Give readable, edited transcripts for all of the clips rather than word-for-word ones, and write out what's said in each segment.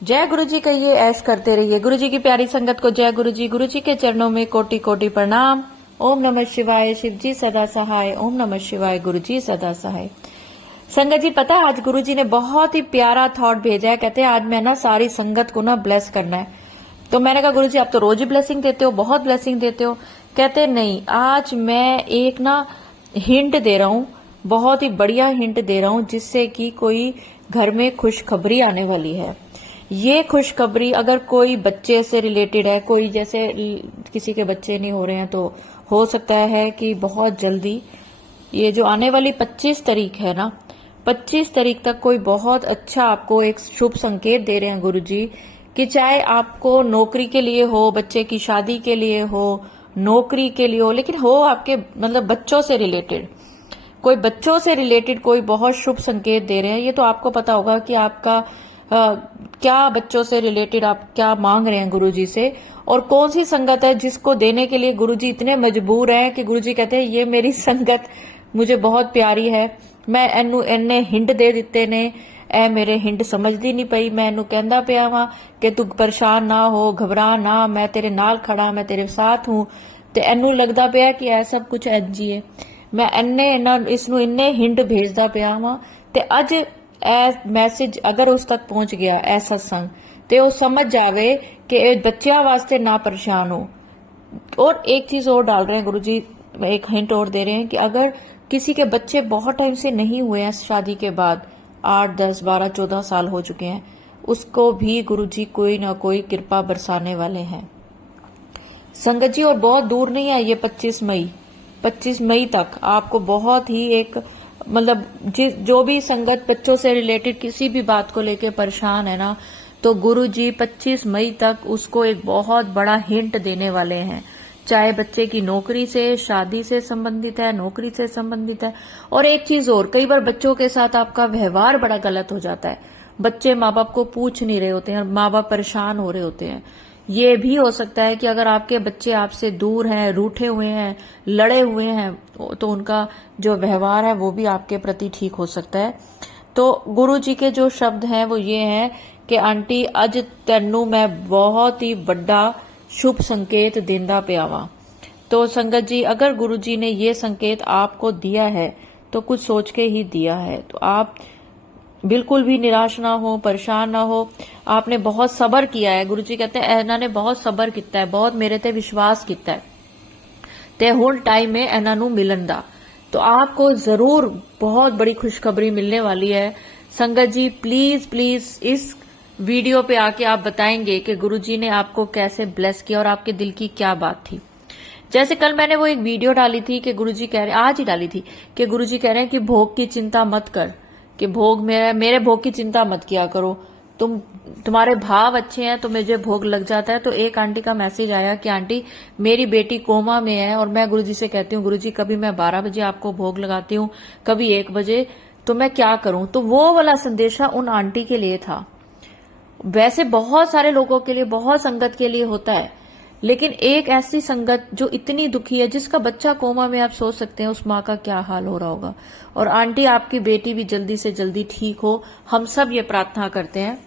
जय गुरु जी कहिए, ऐश करते रहिए। गुरु जी की प्यारी संगत को जय गुरु जी के चरणों में कोटि कोटि प्रणाम। ओम नमः शिवाय, शिव जी सदा सहाय। ओम नमः शिवाय, गुरु जी सदा सहाय। संगत जी, पता है आज गुरु जी ने बहुत ही प्यारा थॉट भेजा है। कहते हैं आज मैं ना सारी संगत को ना ब्लेस करना है। तो मैंने कहा गुरु जी आप तो रोज ही ब्लेसिंग देते हो, बहुत ब्लेसिंग देते हो। कहते नहीं, आज मैं एक ना हिंट दे रहा हूँ, बहुत ही बढ़िया हिंट दे रहा हूँ, जिससे कि कोई घर में खुशखबरी आने वाली है। ये खुशखबरी अगर कोई बच्चे से रिलेटेड है, कोई जैसे किसी के बच्चे नहीं हो रहे हैं तो हो सकता है कि बहुत जल्दी ये जो आने वाली 25 तारीख है ना, 25 तारीख तक कोई बहुत अच्छा आपको एक शुभ संकेत दे रहे हैं गुरु जी कि चाहे आपको नौकरी के लिए हो, बच्चे की शादी के लिए हो, नौकरी के लिए हो, लेकिन हो आपके मतलब बच्चों से रिलेटेड, कोई बच्चों से रिलेटेड कोई बहुत शुभ संकेत दे रहे हैं। ये तो आपको पता होगा कि आपका क्या बच्चों से रिलेटेड आप क्या मांग रहे हैं गुरुजी से, और कौन सी संगत है जिसको देने के लिए गुरुजी इतने मजबूर हैं कि गुरुजी कहते हैं ये मेरी संगत मुझे बहुत प्यारी है। मैं एनू इन्ने हिंट दे दिते ने, ए मेरे हिंट समझदी नहीं पई। मैं एनू कहंदा पिया वां कि तू परेशान ना हो, घबरा ना, मैं तेरे नाल खड़ा, मैं तेरे साथ हूं। ते एनू लगदा पिया कि ऐ सब कुछ इंज ही है। मैं इसनू इन्ने हिंट भेजदा पिया वां ते अज मैसेज अगर उस तक पहुंच गया ऐ सत्संग, तो वो समझ जावे कि बच्चों वास्ते ना परेशान हो। और एक चीज और डाल रहे हैं गुरुजी, एक हिंट और दे रहे हैं कि अगर किसी के बच्चे बहुत टाइम से नहीं हुए हैं, शादी के बाद 8, 10, 12, 14 साल हो चुके हैं, उसको भी गुरुजी कोई ना कोई कृपा बरसाने वाले हैं संगत जी। और बहुत दूर नहीं है ये 25 मई तक आपको बहुत ही एक मतलब जो भी संगत बच्चों से रिलेटेड किसी भी बात को लेके परेशान है ना, तो गुरु जी 25 मई तक उसको एक बहुत बड़ा हिंट देने वाले हैं। चाहे बच्चे की नौकरी से, शादी से संबंधित है, नौकरी से संबंधित है। और एक चीज और, कई बार बच्चों के साथ आपका व्यवहार बड़ा गलत हो जाता है, बच्चे माँ बाप को पूछ नहीं रहे होते हैं, माँ बाप परेशान हो रहे होते हैं। ये भी हो सकता है कि अगर आपके बच्चे आपसे दूर हैं, रूठे हुए हैं, लड़े हुए हैं, तो उनका जो व्यवहार है वो भी आपके प्रति ठीक हो सकता है। तो गुरु जी के जो शब्द हैं वो ये हैं कि आंटी अज तेनू मैं बहुत ही बड़ा शुभ संकेत देंदा पिया वां। तो संगत जी अगर गुरु जी ने ये संकेत आपको दिया है तो कुछ सोच के ही दिया है, तो आप बिल्कुल भी निराश ना हो, परेशान ना हो। आपने बहुत सबर किया है, गुरु जी कहते हैं इन्होंने बहुत सबर किया है, बहुत मेरे ते विश्वास किया है, ते हुण टाइम है इन्हां नूं मिलन दा। तो आपको जरूर बहुत बड़ी खुशखबरी मिलने वाली है संगत जी। प्लीज प्लीज इस वीडियो पे आके आप बताएंगे कि गुरुजी ने आपको कैसे ब्लेस किया और आपके दिल की क्या बात थी। जैसे कल मैंने वो एक वीडियो डाली थी कि गुरुजी कह रहे, आज ही डाली थी कि गुरुजी कह रहे हैं कि भोग की चिंता मत कर, कि भोग मेरे भोग की चिंता मत किया करो, तुम्हारे भाव अच्छे हैं तो मुझे भोग लग जाता है। तो एक आंटी का मैसेज आया कि आंटी मेरी बेटी कोमा में है और मैं गुरुजी से कहती हूँ गुरुजी कभी मैं 12 बजे आपको भोग लगाती हूँ, कभी 1 बजे, तो मैं क्या करूं। तो वो वाला संदेशा उन आंटी के लिए था। वैसे बहुत सारे लोगों के लिए, बहुत संगत के लिए होता है, लेकिन एक ऐसी संगत जो इतनी दुखी है, जिसका बच्चा कोमा में, आप सोच सकते हैं उस माँ का क्या हाल हो रहा होगा। और आंटी आपकी बेटी भी जल्दी से जल्दी ठीक हो, हम सब ये प्रार्थना करते हैं।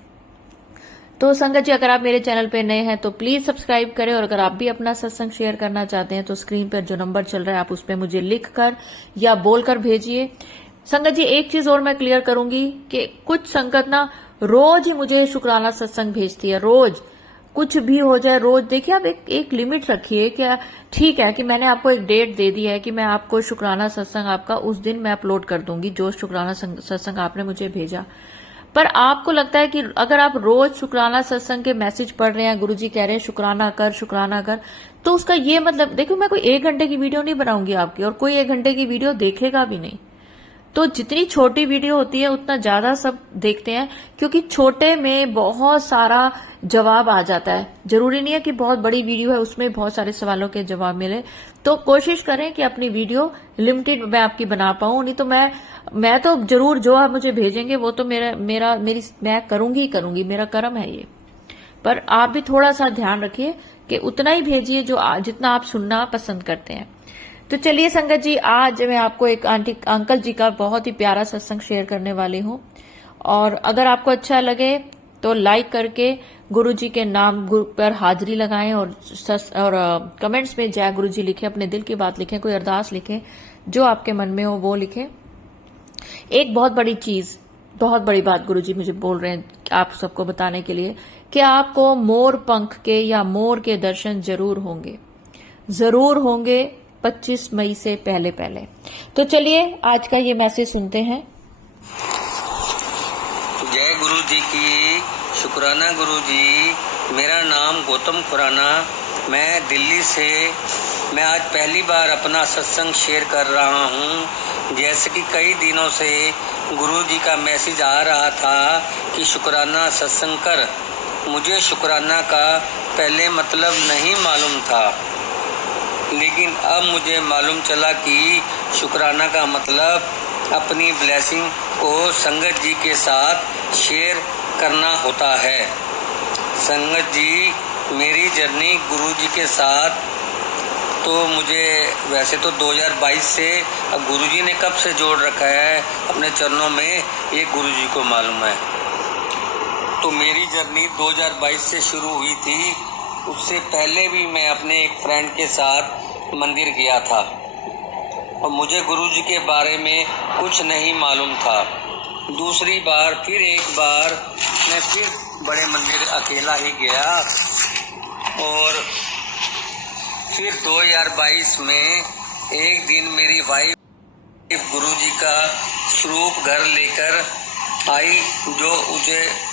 तो संगत जी अगर आप मेरे चैनल पे नए हैं तो प्लीज सब्सक्राइब करें, और अगर आप भी अपना सत्संग शेयर करना चाहते हैं तो स्क्रीन पर जो नंबर चल रहा है आप उस पर मुझे लिख कर या बोलकर भेजिए। संगत जी एक चीज और मैं क्लियर करूंगी कि कुछ संगत ना रोज ही मुझे शुक्राना सत्संग भेजती है, रोज कुछ भी हो जाए रोज। देखिए आप एक लिमिट रखिए, क्या ठीक है कि मैंने आपको एक डेट दे दी है कि मैं आपको शुक्राना सत्संग आपका उस दिन मैं अपलोड कर दूंगी जो शुक्राना सत्संग आपने मुझे भेजा। पर आपको लगता है कि अगर आप रोज शुक्राना सत्संग के मैसेज पढ़ रहे हैं, गुरुजी कह रहे हैं शुक्राना कर, तो उसका ये मतलब देखो मैं कोई 1 घंटे की वीडियो नहीं बनाऊंगी आपकी, और कोई 1 घंटे की वीडियो देखेगा भी नहीं। तो जितनी छोटी वीडियो होती है उतना ज्यादा सब देखते हैं, क्योंकि छोटे में बहुत सारा जवाब आ जाता है। जरूरी नहीं है कि बहुत बड़ी वीडियो है उसमें बहुत सारे सवालों के जवाब मिले। तो कोशिश करें कि अपनी वीडियो लिमिटेड मैं आपकी बना पाऊं, नहीं तो मैं तो जरूर जो आप मुझे भेजेंगे वो तो मैं करूंगी, मेरा कर्म है ये। पर आप भी थोड़ा सा ध्यान रखिए कि उतना ही भेजिए जितना आप सुनना पसंद करते हैं। तो चलिए संगत जी आज मैं आपको एक अंकल जी का बहुत ही प्यारा सत्संग शेयर करने वाली हूँ, और अगर आपको अच्छा लगे तो लाइक करके गुरु जी के नाम पर हाजिरी लगाएं और कमेंट्स में जय गुरु जी लिखें, अपने दिल की बात लिखें, कोई अरदास लिखें, जो आपके मन में हो वो लिखें। एक बहुत बड़ी चीज, बहुत बड़ी बात गुरु जी मुझे बोल रहे हैं आप सबको बताने के लिए कि आपको मोर पंख के या मोर के दर्शन जरूर होंगे, जरूर होंगे 25 मई से पहले पहले। तो चलिए आज का ये मैसेज सुनते हैं। जय गुरु जी की, शुक्राना गुरु जी। मेरा नाम गौतम खुराना, मैं दिल्ली से। मैं आज पहली बार अपना सत्संग शेयर कर रहा हूँ। जैसे कि कई दिनों से गुरु जी का मैसेज आ रहा था कि शुक्राना सत्संग कर। मुझे शुक्राना का पहले मतलब नहीं मालूम था, लेकिन अब मुझे मालूम चला कि शुक्राना का मतलब अपनी ब्लेसिंग को संगत जी के साथ शेयर करना होता है। संगत जी, मेरी जर्नी गुरु जी के साथ तो मुझे वैसे तो 2022 से, अब गुरु जी ने कब से जोड़ रखा है अपने चरणों में ये गुरु जी को मालूम है। तो मेरी जर्नी 2022 से शुरू हुई थी। उससे पहले भी मैं अपने एक फ्रेंड के साथ मंदिर गया था और मुझे गुरु जी के बारे में कुछ नहीं मालूम था। दूसरी बार फिर एक बार मैं फिर बड़े मंदिर अकेला ही गया और फिर 2022 में एक दिन मेरी वाइफ गुरु जी का स्वरूप घर लेकर आई, जो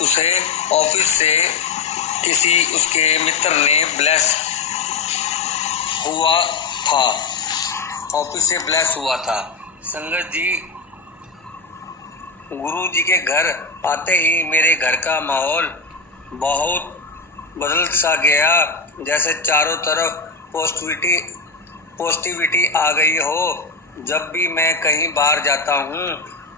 उसे ऑफिस से किसी उसके मित्र ने ब्लेस हुआ था, ऑफिस से ब्लेस हुआ था। संगत जी, गुरु जी के घर आते ही मेरे घर का माहौल बहुत बदल सा गया, जैसे चारों तरफ पॉजिटिविटी आ गई हो। जब भी मैं कहीं बाहर जाता हूँ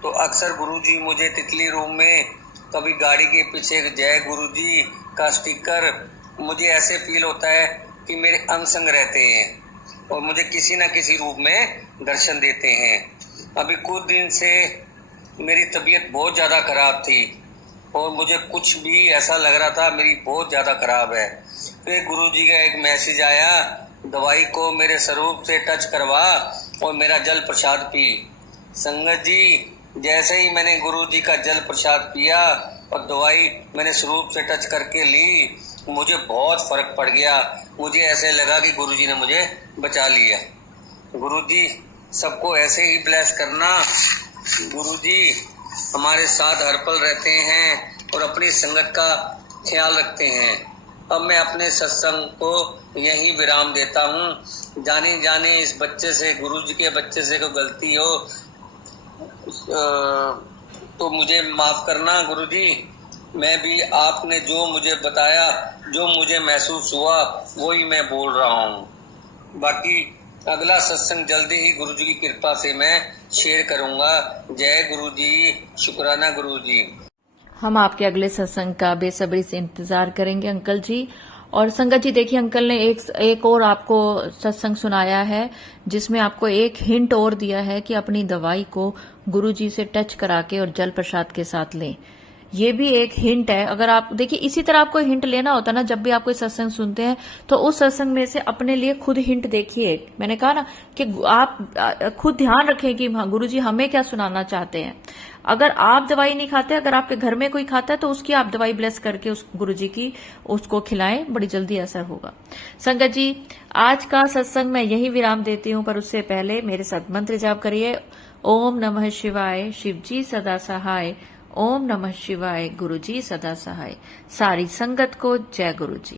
तो अक्सर गुरुजी मुझे तितली रूम में, कभी गाड़ी के पीछे जय गुरुजी का स्टिकर, मुझे ऐसे फील होता है कि मेरे अंग संग रहते हैं और मुझे किसी न किसी रूप में दर्शन देते हैं। अभी कुछ दिन से मेरी तबीयत बहुत ज़्यादा खराब थी और मुझे कुछ भी ऐसा लग रहा था मेरी बहुत ज़्यादा खराब है। फिर गुरुजी का एक मैसेज आया, दवाई को मेरे स्वरूप से टच करवा और मेरा जल प्रसाद पी। संगत जी, जैसे ही मैंने गुरुजी का जल प्रसाद पिया और दवाई मैंने स्वरूप से टच करके ली, मुझे बहुत फर्क पड़ गया। मुझे ऐसे लगा कि गुरुजी ने मुझे बचा लिया। गुरुजी सबको ऐसे ही ब्लेस करना। गुरुजी हमारे साथ हर पल रहते हैं और अपनी संगत का ख्याल रखते हैं। अब मैं अपने सत्संग को यहीं विराम देता हूँ। जाने इस बच्चे से, गुरुजी के बच्चे से कोई गलती हो तो मुझे माफ करना गुरुजी। मैं भी आपने जो मुझे बताया, जो मुझे महसूस हुआ, वही मैं बोल रहा हूँ। बाकी अगला सत्संग जल्दी ही गुरुजी की कृपा से मैं शेयर करूँगा। जय गुरुजी, शुक्राना गुरुजी। हम आपके अगले सत्संग का बेसब्री से इंतजार करेंगे अंकल जी। और संगत जी देखिए, अंकल ने एक और आपको सत्संग सुनाया है जिसमें आपको एक हिंट और दिया है कि अपनी दवाई को गुरुजी से टच करा के और जल प्रसाद के साथ लें। ये भी एक हिंट है। अगर आप देखिए, इसी तरह आपको हिंट लेना होता ना, जब भी आप कोई सत्संग सुनते हैं तो उस सत्संग में से अपने लिए खुद हिंट देखिए। मैंने कहा ना कि आप खुद ध्यान रखें कि हाँ गुरुजी हमें क्या सुनाना चाहते हैं। अगर आप दवाई नहीं खाते, अगर आपके घर में कोई खाता है तो उसकी आप दवाई ब्लेस करके उस गुरुजी की उसको खिलाएं, बड़ी जल्दी असर होगा। संगत जी, आज का सत्संग मैं यही विराम देती हूँ, पर उससे पहले मेरे साथ मंत्र जाप करिए। ओम नमः शिवाय, शिवजी सदा सहाय। ओम नमः शिवाय, गुरुजी सदा सहाय। सारी संगत को जय गुरुजी।